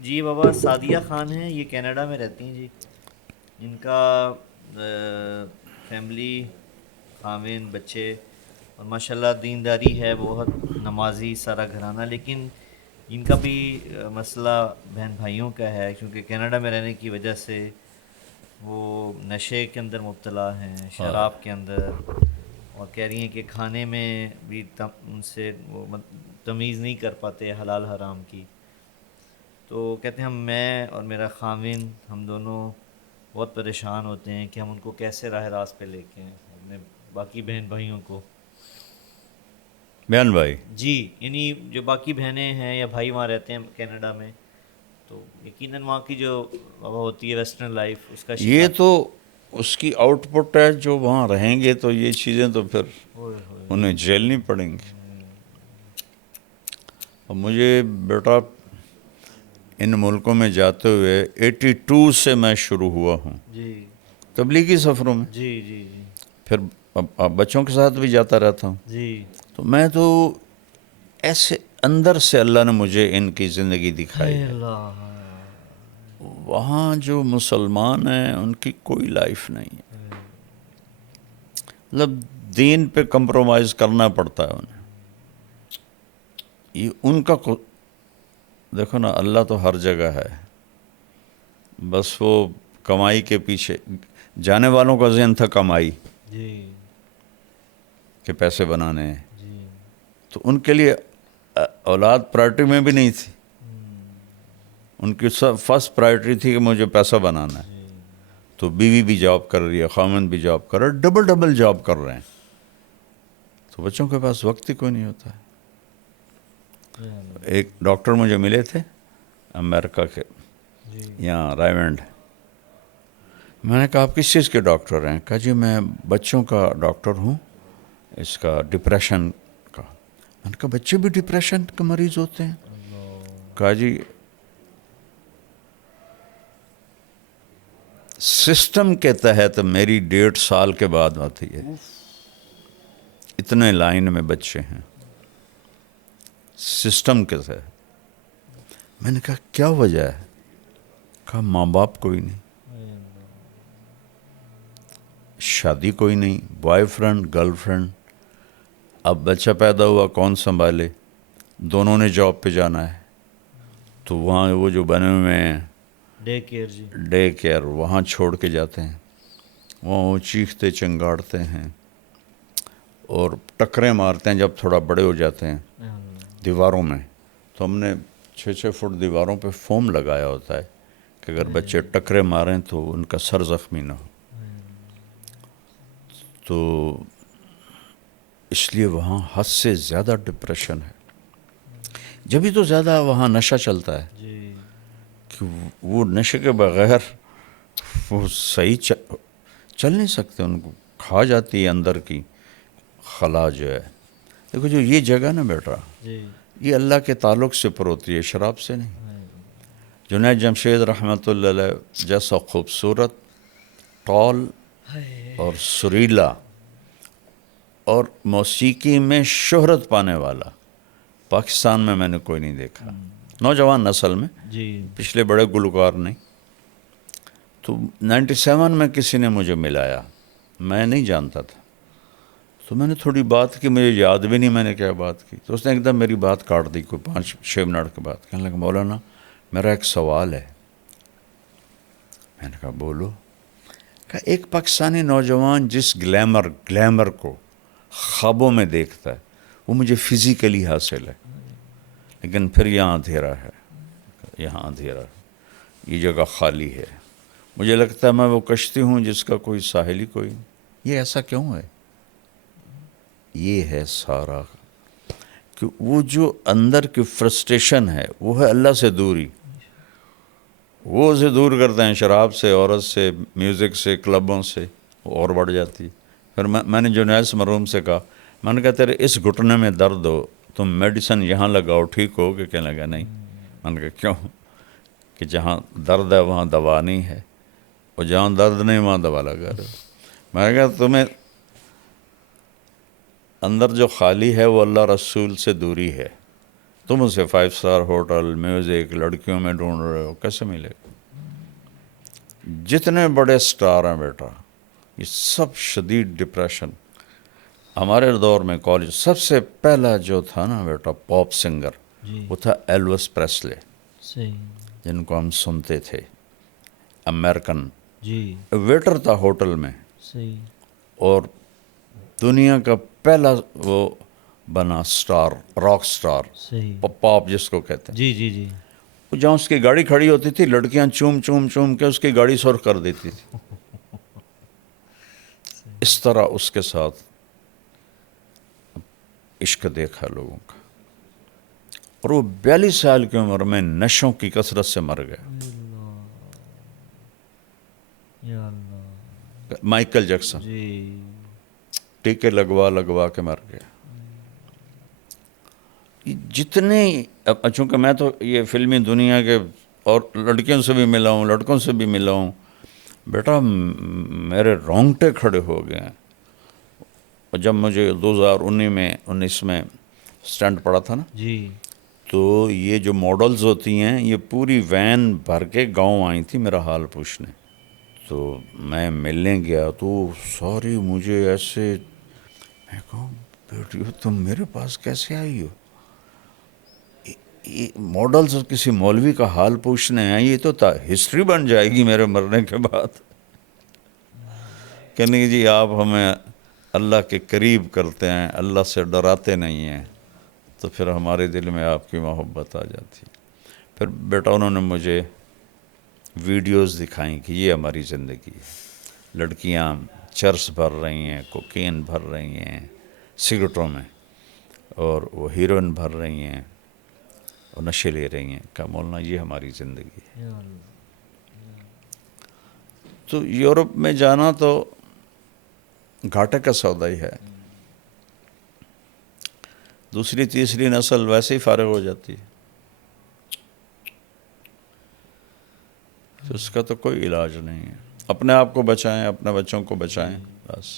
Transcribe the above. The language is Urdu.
جی بابا سعدیہ خان ہیں، یہ کینیڈا میں رہتی ہیں جی. ان کا فیملی، خاوند، بچے، اور ماشاء اللہ دینداری ہے، بہت نمازی سارا گھرانہ. لیکن ان کا بھی مسئلہ بہن بھائیوں کا ہے، کیونکہ کینیڈا میں رہنے کی وجہ سے وہ نشے کے اندر مبتلا ہیں، ہائے، شراب کے اندر. اور کہہ رہی ہیں کہ کھانے میں بھی ان سے وہ تمیز نہیں کر پاتے حلال حرام کی. تو کہتے ہیں میں اور میرا خاوند ہم دونوں بہت پریشان ہوتے ہیں کہ ہم ان کو کیسے راہ راست پہ لے کے آئیں، اپنے باقی بہن بھائیوں کو. بیان بھائی. جی یعنی جو باقی بہنیں ہیں یا بھائی وہاں رہتے ہیں کینیڈا میں، تو یقیناً وہاں کی جو ہوتی ہے ویسٹرن لائف، اس کا یہ شکار. تو اس کی آؤٹ پٹ ہے، جو وہاں رہیں گے تو یہ چیزیں تو پھر ہوئے ہوئے انہیں جھیلنی پڑیں گی. ہوں، اور مجھے بیٹا ان ملکوں میں جاتے ہوئے 82 سے میں شروع ہوا ہوں جی تبلیغی سفروں میں. جی جی جی پھر اب بچوں کے ساتھ بھی جاتا رہتا ہوں. جی. تو میں تو ایسے اندر سے اللہ نے مجھے ان کی زندگی دکھائی ہے ہے. اللہ. وہاں جو مسلمان ہیں ان کی کوئی لائف نہیں ہے. مطلب دین پہ کمپرومائز کرنا پڑتا ہے انہیں. یہ ان کا دیکھو نا، اللہ تو ہر جگہ ہے، بس وہ کمائی کے پیچھے. جانے والوں کا ذہن تھا کمائی، جی کہ پیسے بنانے ہیں. جی. تو ان کے لیے اولاد پرائرٹی میں بھی نہیں تھی. ان کی فرسٹ پرائرٹی تھی کہ مجھے پیسہ بنانا ہے. جی تو بیوی بھی جاب کر رہی ہے، خامند بھی جاب کر رہا ہے، ڈبل ڈبل جاب کر رہے ہیں. تو بچوں کے پاس وقت ہی کوئی نہیں ہوتا ہے. ایک ڈاکٹر مجھے ملے تھے امریکہ کے، جی یہاں رائمنڈ. میں نے کہا آپ کس چیز کے ڈاکٹر ہیں؟ کہا جی میں بچوں کا ڈاکٹر ہوں، اس کا ڈپریشن کا. میں نے کہا بچے بھی ڈپریشن کے مریض ہوتے ہیں؟ اللہ. کہا جی سسٹم کے تحت میری 1.5 سال کے بعد آتی ہے. اتنے لائن میں بچے ہیں سسٹم کے تحت. میں نے کہا کیا وجہ ہے؟ کہا ماں باپ کوئی نہیں، شادی کوئی نہیں، بوائے فرینڈ گرل فرینڈ. اب بچہ پیدا ہوا کون سنبھالے؟ دونوں نے جاب پہ جانا ہے. تو وہاں وہ جو بنے ہوئے ہیں ڈے کیئر. جی ڈے کیئر، وہاں چھوڑ کے جاتے ہیں. وہاں وہ چیختے چنگاڑتے ہیں اور ٹکریں مارتے ہیں جب تھوڑا بڑے ہو جاتے ہیں دیواروں میں. تو ہم نے 6 فٹ دیواروں پہ فوم لگایا ہوتا ہے کہ اگر بچے ٹکرے ماریں تو ان کا سر زخمی نہ ہو. تو اس لیے وہاں حد سے زیادہ ڈپریشن ہے. جبھی تو زیادہ وہاں نشہ چلتا ہے جی کہ وہ نشے کے بغیر وہ صحیح چل نہیں سکتے. ان کو کھا جاتی ہے اندر کی خلا جو ہے. دیکھو جو یہ جگہ نا بیٹا، جی. یہ اللہ کے تعلق سے پر ہوتی ہے، شراب سے نہیں. جنید جمشید رحمۃ اللہ علیہ جیسا خوبصورت، ٹال اور سریلا اور موسیقی میں شہرت پانے والا پاکستان میں نے کوئی نہیں دیکھا. نوجوان نسل میں جی پچھلے بڑے گلوکار نہیں. تو 97 میں کسی نے مجھے ملایا، میں نہیں جانتا تھا. تو میں نے تھوڑی بات کی، مجھے یاد بھی نہیں میں نے کیا بات کی. تو اس نے ایک دم میری بات کاٹ دی کوئی 5-6 منٹ کے بعد. کہنے لگا مولانا میرا ایک سوال ہے. میں نے کہا بولو. کہا ایک پاکستانی نوجوان جس گلیمر کو خوابوں میں دیکھتا ہے وہ مجھے فزیکلی حاصل ہے، لیکن پھر یہاں اندھیرا ہے، یہاں اندھیرا ہے، یہ جگہ خالی ہے. مجھے لگتا ہے میں وہ کشتی ہوں جس کا کوئی ساحل ہی کوئی نہیں. یہ ایسا کیوں ہے؟ یہ ہے سارا کہ وہ جو اندر کی فرسٹریشن ہے وہ ہے اللہ سے دوری. وہ اسے دور کرتے ہیں شراب سے، عورت سے، میوزک سے، کلبوں سے، وہ اور بڑھ جاتی ہے. پھر میں نے جنید مرحوم سے کہا، میں نے کہا تیرے اس گھٹنے میں درد ہو تم میڈیسن یہاں لگاؤ ٹھیک ہو کہ کہنے لگا نہیں. میں نے کہا کیوں؟ کہ جہاں درد ہے وہاں دوا نہیں ہے، اور جہاں درد نہیں وہاں دوا لگا رہے. میں نے کہا تمہیں اندر جو خالی ہے وہ اللہ رسول سے دوری ہے، تم اسے 5 اسٹار ہوٹل میوزک لڑکیوں میں ڈھونڈ رہے ہو، کیسے ملے گا؟ جتنے بڑے سٹار ہیں بیٹا یہ سب شدید ڈپریشن. ہمارے دور میں کالج سب سے پہلا جو تھا نا بیٹا پاپ سنگر جی وہ تھا ایلوس پریسلے، صحیح. جن کو ہم سنتے تھے. امریکن جی ویٹر تھا ہوٹل میں، صحیح. اور دنیا کا پہلا وہ بنا سٹار، راک سٹار، صحیح. پاپ جس کو کہتے ہیں. جی جی جی. جہاں اس کی گاڑی کھڑی ہوتی تھی لڑکیاں چوم چوم چوم کے اس کی گاڑی سرخ کر دیتی تھی. اس طرح اس کے ساتھ عشق دیکھا لوگوں کا، اور وہ 42 سال کی عمر میں نشوں کی کثرت سے مر گیا. یا اللہ. مائیکل جیکسن جی ٹیکے لگوا کے مر گیا. جتنے چونکہ میں تو یہ فلمی دنیا کے اور لڑکیوں سے بھی ملا ہوں لڑکوں سے بھی ملا ہوں بیٹا، میرے رونگٹے کھڑے ہو گئے ہیں. اور جب مجھے 2019 میں سٹنٹ پڑا تھا نا، جی تو یہ جو ماڈلز ہوتی ہیں یہ پوری وین بھر کے گاؤں آئی تھی میرا حال پوچھنے. تو میں ملنے گیا تو ساری مجھے ایسے، میں کہوں بیٹی تم میرے پاس کیسے آئی ہو؟ یہ ماڈلز کسی مولوی کا حال پوچھنے ہیں؟ یہ تو ہسٹری بن جائے گی میرے مرنے کے بعد. کہ نہیں جی آپ ہمیں اللہ کے قریب کرتے ہیں، اللہ سے ڈراتے نہیں ہیں، تو پھر ہمارے دل میں آپ کی محبت آ جاتی. پھر بیٹا انہوں نے مجھے ویڈیوز دکھائیں کہ یہ ہماری زندگی ہے. لڑکیاں چرس بھر رہی ہیں، کوکین بھر رہی ہیں سگریٹوں میں، اور وہ ہیروئن بھر رہی ہیں اور نشے لے رہی ہیں. کہا مولانا یہ ہماری زندگی ہے. یا اللہ. تو یورپ میں جانا تو گھاٹے کا سودا ہی ہے. دوسری تیسری نسل ویسے ہی فارغ ہو جاتی ہے، تو اس کا تو کوئی علاج نہیں ہے. اپنے آپ کو بچائیں، اپنے بچوں کو بچائیں، بس.